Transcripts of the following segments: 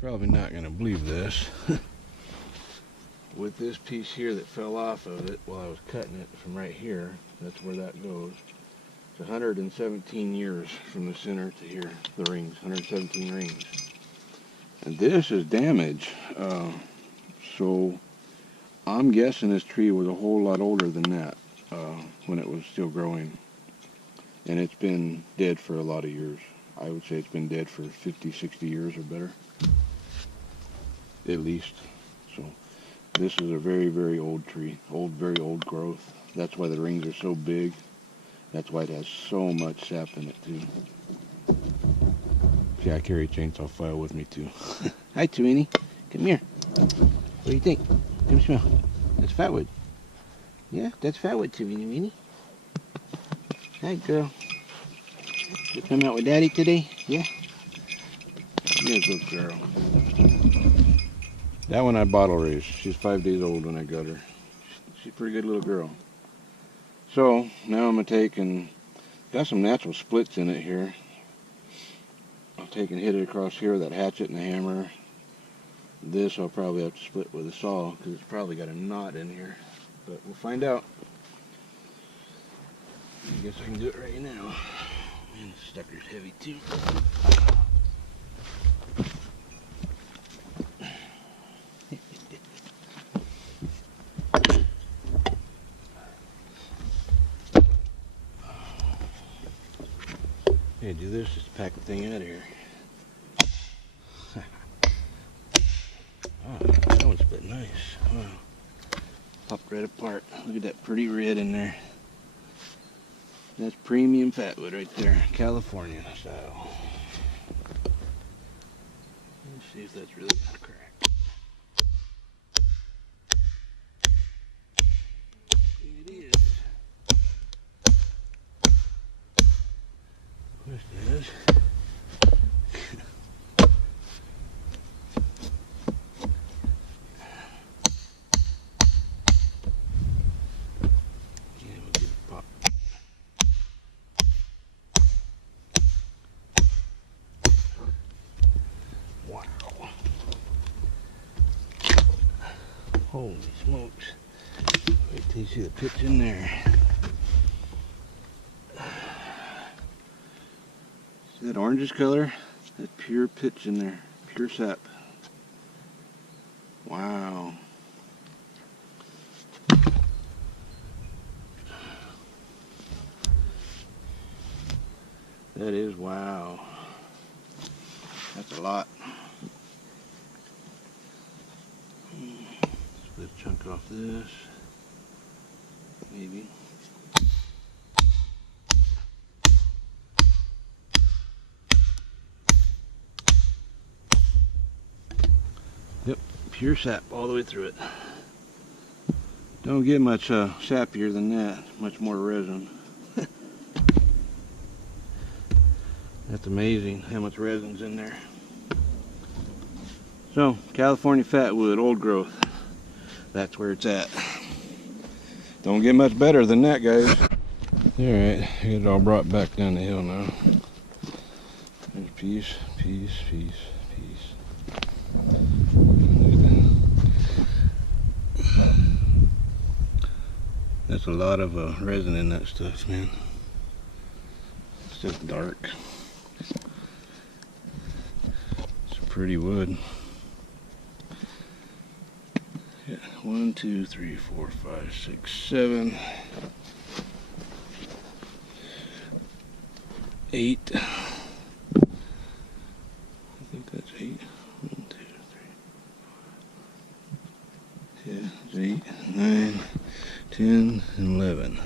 Probably not going to believe this. With this piece here that fell off of it while I was cutting it from right here, that's where that goes. It's 117 years from the center to here, the rings, 117 rings. And this is damage. So I'm guessing this tree was a whole lot older than that when it was still growing. And it's been dead for a lot of years. I would say it's been dead for 50, 60 years or better. At least. So this is a very, very old tree. Very old growth. That's why the rings are so big. That's why it has so much sap in it too. See, I carry a chainsaw file with me too. Hi, Tweenie. Come here. What do you think? Come smell. That's fatwood. Yeah, that's fatwood, Tweenie Weenie. Hi, girl. You come out with Daddy today? Yeah? You're a good girl. That one I bottle raised. She's 5 days old when I got her. She's a pretty good little girl. So, now I'm going to take and... got some natural splits in it here. I'll take and hit it across here with that hatchet and a hammer. This I'll probably have to split with a saw because it's probably got a knot in here. But we'll find out. I guess I can do it right now. Man, this sucker's heavy too. Yeah, do this, just pack the thing out of here. Oh, that one split nice. Wow. Popped right apart. Look at that pretty red in there. That's premium fatwood right there, California style. Let's see if that's really gonna crack. It is. Of course it is. Holy smokes. Wait till you see the pitch in there. See that orangish color? That's pure pitch in there. Pure sap. Wow. That is wow. That's a lot. Split a chunk off this. Maybe. Yep, pure sap all the way through it. Don't get much sappier than that. Much more resin. That's amazing how much resin's in there. So, California fatwood, old growth. That's where it's at. Don't get much better than that, guys. Alright, get it all brought back down the hill now. There's piece, piece, piece, piece. That's a lot of resin in that stuff, man. It's just dark. It's pretty wood. Yeah, 1, 2, 3, 4, 5, 6, 7, 8. I think that's 8. 1, 2, 3. Yeah, it's 8, 9, 10, and 11.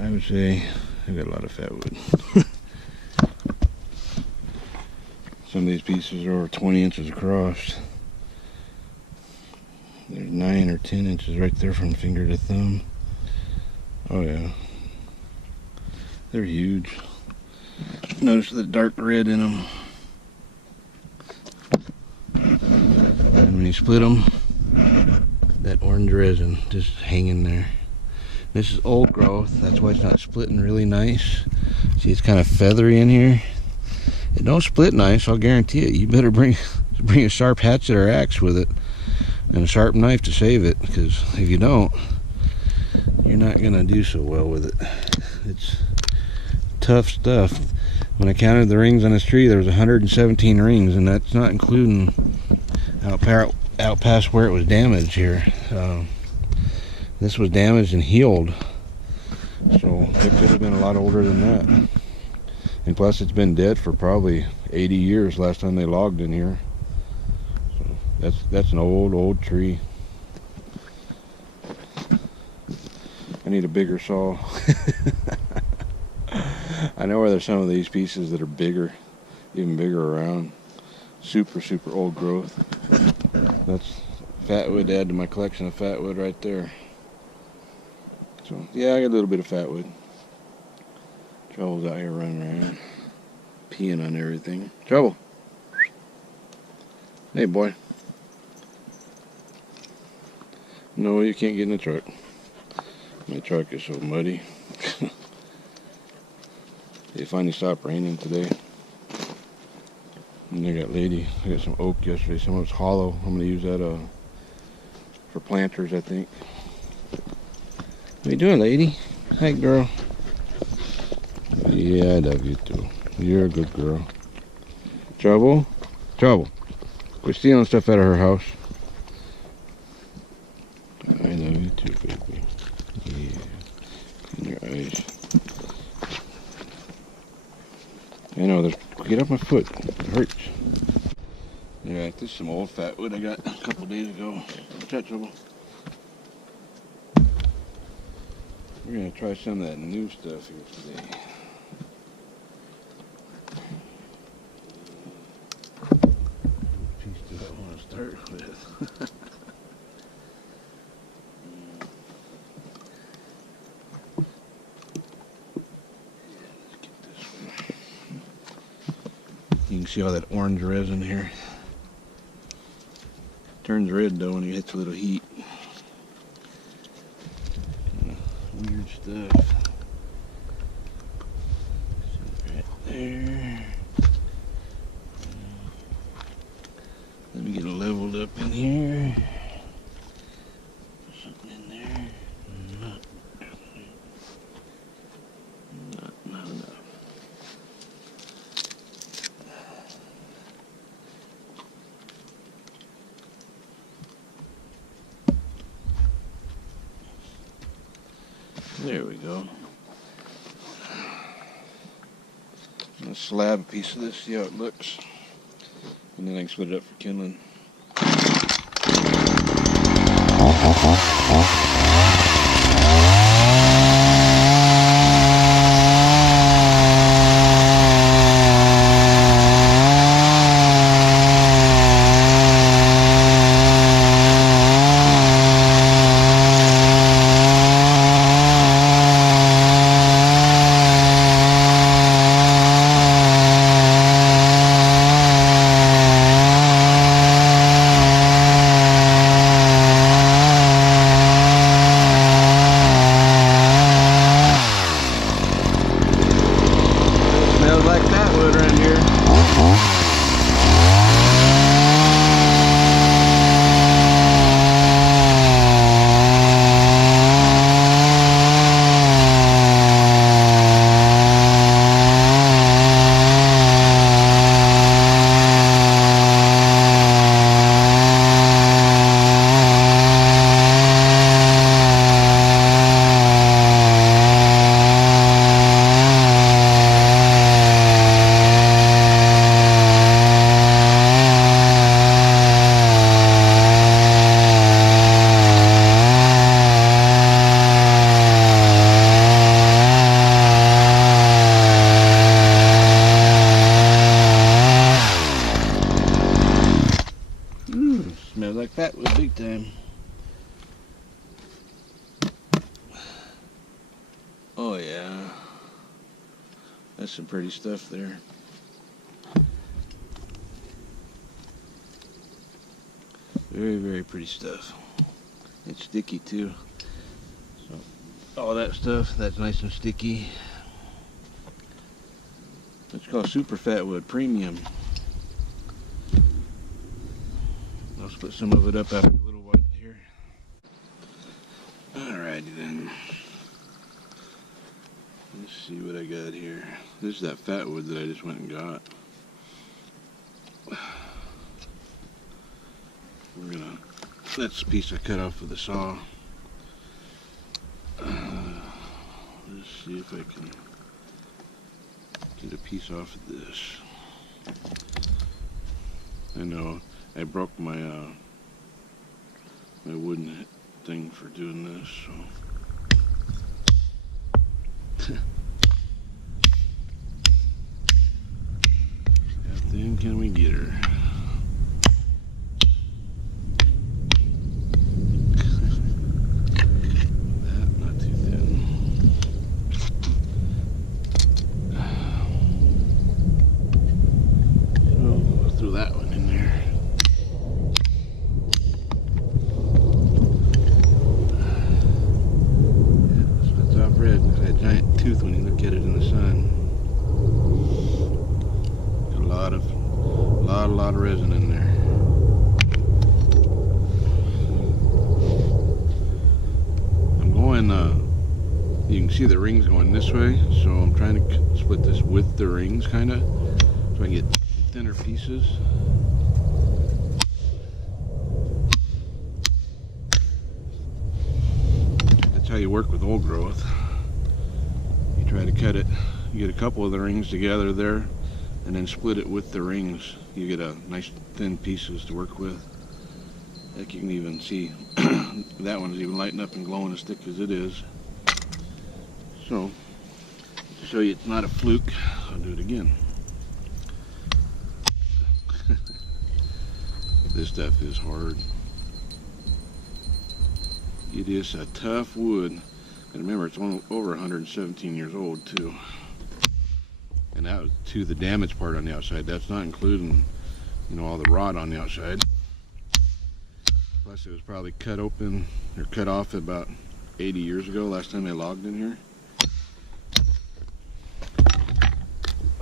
I would say I've got a lot of fatwood. Some of these pieces are over 20 inches across. There's 9 or 10 inches right there from finger to thumb. Oh yeah. They're huge. Notice the dark red in them. And when you split them, that orange resin just hanging there. This is old growth, that's why it's not splitting really nice. See, it's kind of feathery in here. It don't split nice, I'll guarantee it. You better bring a sharp hatchet or axe with it, and a sharp knife to save it, because if you don't, you're not gonna do so well with it. It's tough stuff. When I counted the rings on this tree, there was 117 rings, and that's not including out past where it was damaged here. This was damaged and healed, so it could have been a lot older than that. And plus, it's been dead for probably 80 years last time they logged in here. So that's an old tree. I need a bigger saw. I know where there's some of these pieces that are bigger, even bigger around. Super old growth. That's fatwood to add to my collection of fatwood right there. So yeah, I got a little bit of fatwood. Trouble's out here running around, peeing on everything. Trouble. Hey boy. No, you can't get in the truck. My truck is so muddy. It finally stopped raining today. And I got some oak yesterday. Some of it's hollow. I'm gonna use that for planters, I think. What you doing, lady? Hi, girl. Yeah, I love you too. You're a good girl. Trouble? Trouble. Quit stealing stuff out of her house. I love you too, baby. Yeah. In your eyes. I know, get off my foot. It hurts. Alright, this is some old fatwood I got a couple days ago. What's that, Trouble? We're going to try some of that new stuff here today. Piece do I want to start with? You can see all that orange resin here. Turns red though when it hits a little heat. Weird stuff. Right there. Let me get it leveled up in here. Put something in there. Not enough. There we go. I'm going to slab a piece of this, see how it looks, and then I can split it up for kindling. Smells like fatwood big time. Oh yeah, that's some pretty stuff there. Very pretty stuff. It's sticky too. So all that stuff, that's nice and sticky. It's called Super Fatwood Premium. I'll split some of it up after a little while here. Alrighty then. Let's see what I got here. This is that fatwood that I just went and got. That's the piece I cut off with the saw. Let's see if I can get a piece off of this. I know I broke my my wooden thing for doing this, so. How thin can we get her? That, not too thin. So I'll throw that one in there. Yeah, this one's off red. Looks like a giant tooth when you look at it in the sun. A lot of resin in there. I'm going, you can see the rings going this way, so I'm trying to split this with the rings kind of, so I can get thinner pieces. That's how you work with old growth. You try to cut it, you get a couple of the rings together there, and then split it with the rings. You get a nice thin pieces to work with. Like you can even see that one's even lighting up and glowing as thick as it is. So to show you it's not a fluke, I'll do it again. This stuff is hard. It is a tough wood. And remember, it's over 117 years old too. And that was to the damaged part on the outside. That's not including, you know, all the rot on the outside. Plus it was probably cut open or cut off about 80 years ago, last time I logged in here.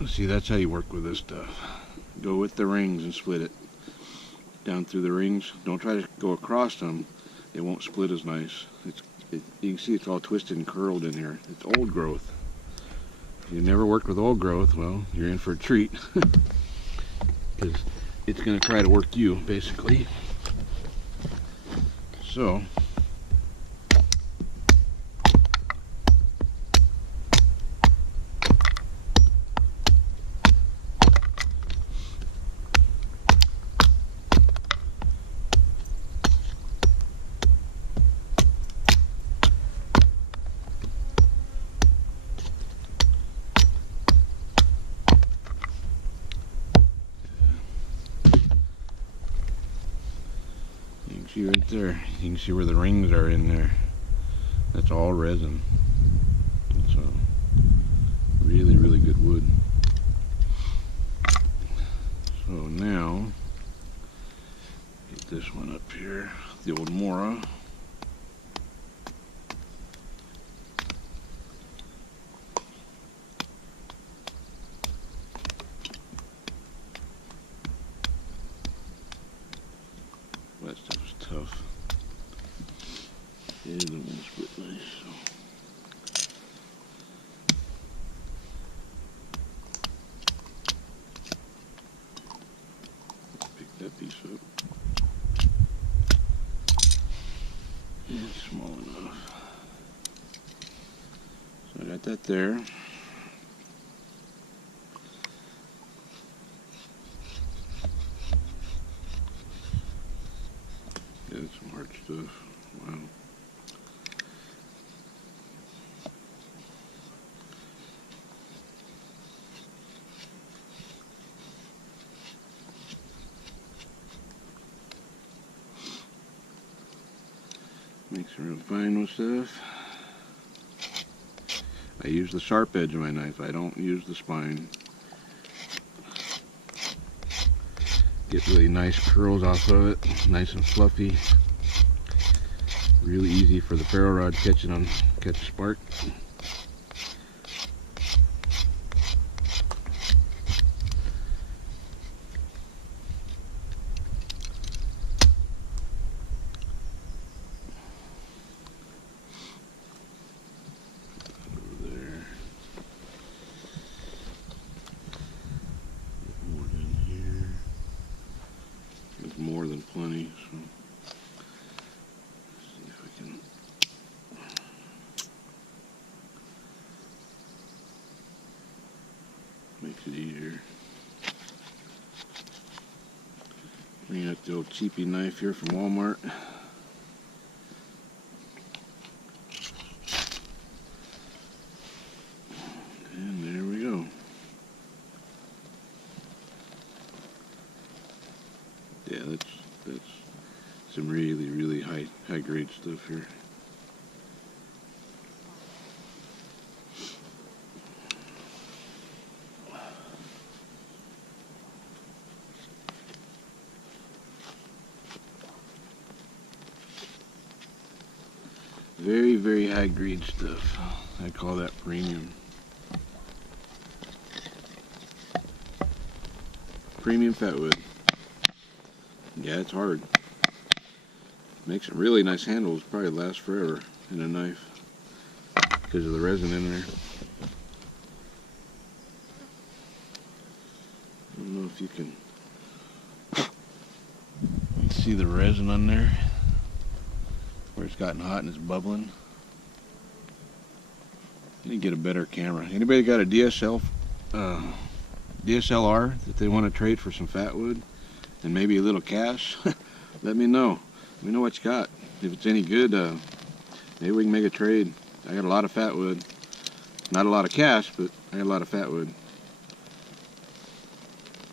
See, that's how you work with this stuff. Go with the rings and split it down through the rings. Don't try to go across them. It won't split as nice. You can see it's all twisted and curled in here. It's old growth. If you never worked with old growth, well, you're in for a treat. Because it's going to try to work you, basically. So, see right there, you can see where the rings are in there. That's all resin. It's a really, really good wood. So now, get this one up here, the old Mora. That stuff is tough. It isn't going to split nice. So. Pick that piece up. It's small enough. So I got that there. Yeah, that's some hard stuff. Wow. Makes it real fine with stuff. I use the sharp edge of my knife. I don't use the spine. Get really nice curls off of it, nice and fluffy. Really easy for the ferro rod catch a spark. more than plenty. So let's see if we can. Makes it easier. Bring out the old cheapy knife here from Walmart. And there we go. Yeah, that's some really high grade stuff here. Very high grade stuff. I call that premium. Premium fatwood. Yeah, it's hard. Makes some really nice handles. Probably last forever in a knife because of the resin in there. I don't know if you can see the resin on there where it's gotten hot and it's bubbling. I need to get a better camera. Anybody got a DSLR that they want to trade for some fatwood and maybe a little cash? Let me know. Let me know what you got. If it's any good, maybe we can make a trade. I got a lot of fatwood. Not a lot of cash, but I got a lot of fatwood.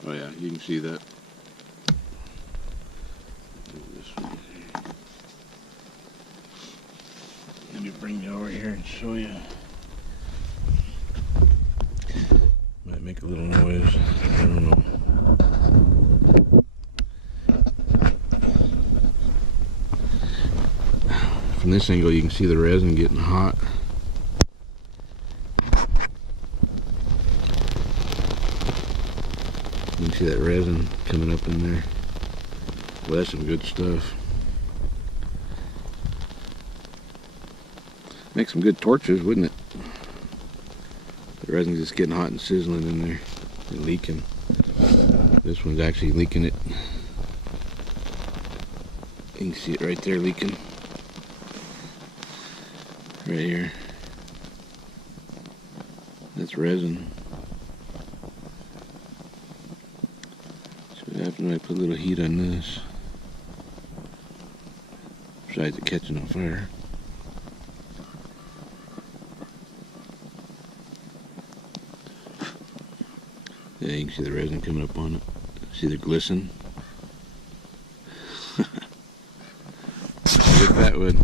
Oh yeah, you can see that. Let me bring you over here and show you. Might make a little noise. I don't know. From this angle, you can see the resin getting hot. You can see that resin coming up in there. Well, that's some good stuff. Make some good torches, wouldn't it? The resin's just getting hot and sizzling in there and leaking. This one's actually leaking it. You can see it right there leaking. Right here. That's resin. See what happens when I put a little heat on this. Besides it catching on fire. Yeah, you can see the resin coming up on it. See the glisten? Good fatwood.